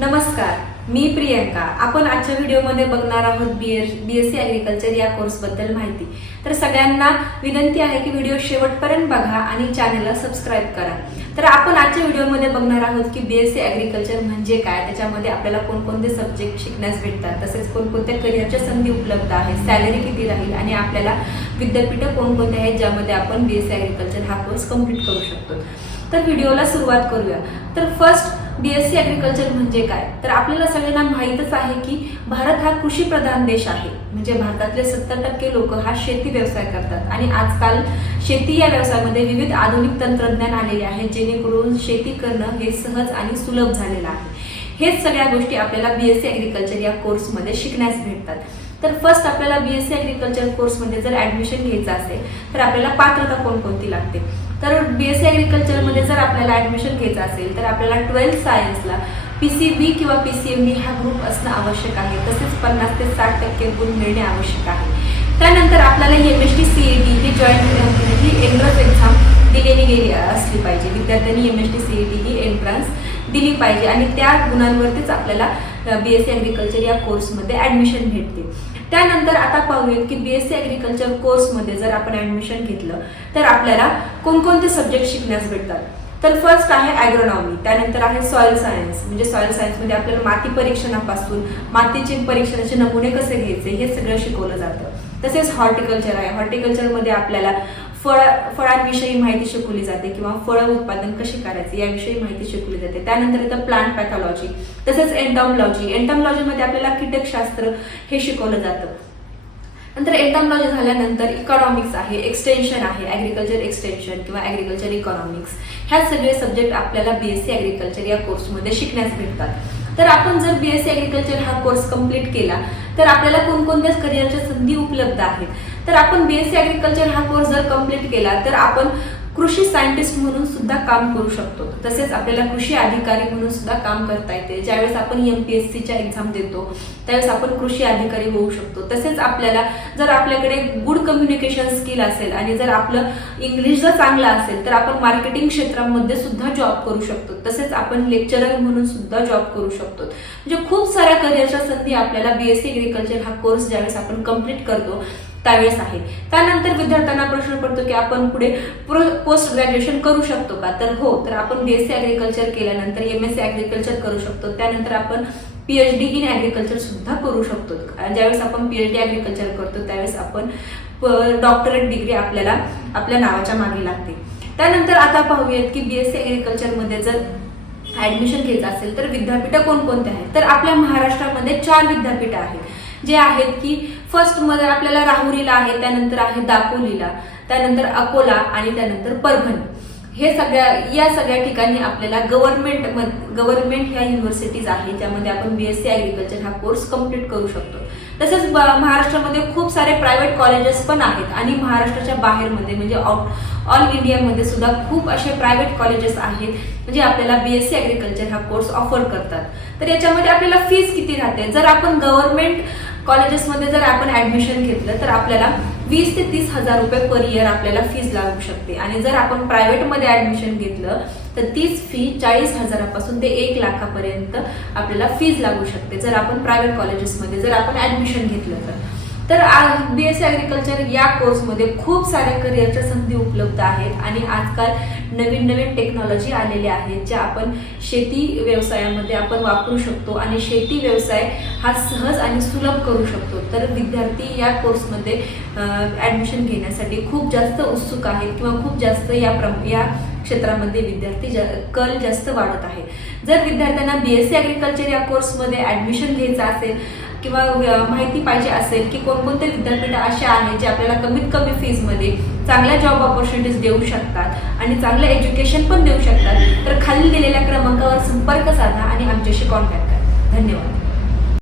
नमस्कार, मी प्रियंका. आपण आजच्या व्हिडिओमध्ये बघणार आहोत बीएससी ॲग्रिकल्चर या कोर्सबद्दल माहिती. तर सगळ्यांना विनंती आहे की व्हिडिओ शेवटपर्यंत बघा आणि चॅनलला सबस्क्राईब करा. तर आपण आजच्या व्हिडिओमध्ये बघणार आहोत की बीएससी ॲग्रिकल्चर म्हणजे काय, त्याच्यामध्ये आपल्याला कोणकोणते सब्जेक्ट शिकण्यास भेटतात, तसेच कोणकोणत्या करिअरच्या संधी उपलब्ध आहेत, सॅलरी किती राहील आणि आपल्याला विद्यापीठं कोणकोणते आहेत ज्यामध्ये आपण बीएससी ॲग्रिकल्चर हा कोर्स कंप्लीट करू शकतो. तर व्हिडिओला सुरुवात करूया. तर फर्स्ट, बीएससी ॲग्रिकल्चर म्हणजे काय, तर आपल्याला सगळ्यांना माहीतच आहे की भारत हा कृषी प्रधान देश आहे. म्हणजे भारतातले 70% लोक हा शेती व्यवसाय करतात आणि आजकाल शेती या व्यवसायामध्ये विविध आधुनिक तंत्रज्ञान आलेले आहेत, जेणेकरून शेती करणं हे सहज आणि सुलभ झालेलं आहे. हेच सगळ्या गोष्टी आपल्याला बीएससी ॲग्रिकल्चर या कोर्समध्ये शिकण्यास भेटतात. तर फर्स्ट, आपल्याला बीएससी ॲग्रिकल्चर कोर्समध्ये जर ॲडमिशन घ्यायचं असेल तर आपल्याला पात्रता कोणकोणती लागते. तर बीएससी ॲग्रिकल्चरमध्ये जर आपल्याला ॲडमिशन घ्यायचं असेल तर आपल्याला 12th सायन्सला PCB किंवा PCMB हा ग्रुप असणं आवश्यक आहे. तसेच 50 ते 60% गुण मिळणे आवश्यक आहे. त्यानंतर आपल्याला MST CET ही जॉईंट ही एंट्रन्स एक्झाम दिलेली गेली असली पाहिजे. विद्यार्थ्यांनी MST CET ही एंट्रन्स दिली पाहिजे आणि त्या गुणांवरतीच आपल्याला बीएससी ॲग्रिकल्चर या कोर्समध्ये ॲडमिशन भेटते. त्यानंतर आता पाहूयात की बीएससी ॲग्रिकल्चर कोर्समध्ये जर आपण ॲडमिशन घेतलं तर आपल्याला कोणकोणते सब्जेक्ट शिकण्यास भेटतात. तर फर्स्ट आहे ॲग्रोनॉमी, त्यानंतर आहे सॉइल सायन्स. म्हणजे सॉइल सायन्समध्ये आपल्याला माती परीक्षणापासून मातीचे परीक्षणाचे नमुने कसे घ्यायचे हे सगळं शिकवलं जातं. तसेच हॉर्टिकल्चर आहे. हॉर्टिकल्चरमध्ये आपल्याला फळांविषयी माहिती शिकवली जाते किंवा फळं उत्पादन कशी करायचे याविषयी माहिती शिकवली जाते. त्यानंतर येतं प्लांट पॅथॉलॉजी, तसेच एंटॉमॉलॉजी. एंटॉमॉलॉजीमध्ये आपल्याला कीटकशास्त्र हे शिकवलं जातं. नंतर एंटॉमॉलॉजी झाल्यानंतर इकॉनॉमिक्स आहे, एक्सटेन्शन आहे, ॲग्रिकल्चर एक्सटेन्शन किंवा ॲग्रिकल्चर इकॉनॉमिक्स. ह्या सगळे सब्जेक्ट आपल्याला बीएससी ॲग्रिकल्चर या कोर्समध्ये शिकण्यास भेटतात. तर आपण जर बीएससी ॲग्रिकल्चर हा कोर्स कंप्लीट केला तर आपल्याला कोणकोणत्या करिअरच्या संधी उपलब्ध आहेत. तर आपण बीएससी ॲग्रिकल्चर हा कोर्स जर कंप्लीट केला तर आपण कृषी सायंटिस्ट म्हणून सुद्धा काम करू शकतो. तसेच आपल्याला कृषी अधिकारी म्हणून सुद्धा काम करता येते. ज्यावेळेस आपण MPSCच्या एक्झाम देतो त्यावेळेस आपण कृषी अधिकारी होऊ शकतो. तसेच आपल्याला जर आपल्याकडे गुड कम्युनिकेशन स्किल असेल आणि जर आपलं इंग्लिश जर चांगलं असेल तर आपण मार्केटिंग क्षेत्रामध्ये सुद्धा जॉब करू शकतो. तसेच आपण लेक्चरर म्हणून सुद्धा जॉब करू शकतो. म्हणजे खूप साऱ्या करिअरच्या संधी आपल्याला बीएससी ॲग्रिकल्चर हा कोर्स ज्यावेळेस आपण कंप्लीट करतो त्यावेळेस आहे. त्यानंतर विद्यार्थ्यांना प्रश्न पडतो की आपण पुढे पोस्ट ग्रॅज्युएशन करू शकतो का, तर हो. तर आपण बीएससी ॲग्रिकल्चर केल्यानंतर MSc ॲग्रिकल्चर करू शकतो. त्यानंतर आपण PhD इन ॲग्रिकल्चर सुद्धा करू शकतो. ज्यावेळेस आपण PhD ॲग्रिकल्चर करतो त्यावेळेस आपण डॉक्टरेट डिग्री आपल्याला आपल्या नावाच्या मागे लागते. त्यानंतर आता पाहूयात की बीएससी ॲग्रिकल्चरमध्ये जर ॲडमिशन घ्यायचं असेल तर विद्यापीठं कोणकोणते आहेत. तर आपल्या महाराष्ट्रामध्ये 4 विद्यापीठं आहेत जे आहेत की फर्स्ट मध्ये आपल्याला राहुरीला आहे, त्यानंतर आहे दापोलीला, त्यानंतर अकोला आणि त्यानंतर परभणी. हे या सगळ्या ठिकाणी आपल्याला गव्हर्नमेंट ह्या युनिव्हर्सिटीज आहेत ज्यामध्ये आपण बीएससी ॲग्रिकल्चर हा कोर्स कंप्लीट करू शकतो. तसेच महाराष्ट्रामध्ये खूप सारे प्रायव्हेट कॉलेजेस पण आहेत आणि महाराष्ट्राच्या बाहेरमध्ये म्हणजे ऑल इंडियामध्ये सुद्धा खूप असे प्रायव्हेट कॉलेजेस आहेत जे आपल्याला बीएससी ॲग्रिकल्चर हा कोर्स ऑफर करतात. तर याच्यामध्ये आपल्याला फीस किती राहते. जर आपण गव्हर्नमेंट कॉलेजेसमध्ये जर आपण ॲडमिशन घेतलं तर आपल्याला 20 ते 30 हजार रुपये पर इयर आपल्याला फीस लागू शकते आणि जर आपण प्रायव्हेटमध्ये ॲडमिशन घेतलं तर तीच फी 40 हजारापासून ते 1 लाखापर्यंत आपल्याला फीस लागू शकते जर आपण प्रायव्हेट कॉलेजेसमध्ये जर आपण ॲडमिशन घेतलं तर बीएससी ॲग्रिकल्चर या कोर्समध्ये खूप साऱ्या करिअरच्या संधी उपलब्ध आहेत आणि आजकाल नवीन टेक्नॉलॉजी आलेल्या आहेत ज्या आपण शेती व्यवसायामध्ये आपण वापरू शकतो आणि शेती व्यवसाय हा सहज आणि सुलभ करू शकतो. तर विद्यार्थी या कोर्समध्ये ॲडमिशन घेण्यासाठी खूप जास्त उत्सुक आहेत किंवा खूप जास्त या क्षेत्रामध्ये विद्यार्थी कल जास्त वाढत आहे. जर विद्यार्थ्यांना बीएससी ॲग्रिकल्चर या कोर्समध्ये ॲडमिशन घ्यायचं असेल किंवा माहिती पाहिजे असेल की कोणकोणते विद्यापीठ असे आहेत जे आपल्याला कमीत कमी फीजमध्ये चांगल्या जॉब ऑपॉर्च्युनिटीज देऊ शकतात आणि चांगलं एज्युकेशन पण देऊ शकतात तर खाली दिलेल्या क्रमांकावर संपर्क साधा आणि आमच्याशी कॉन्टॅक्ट करा. धन्यवाद.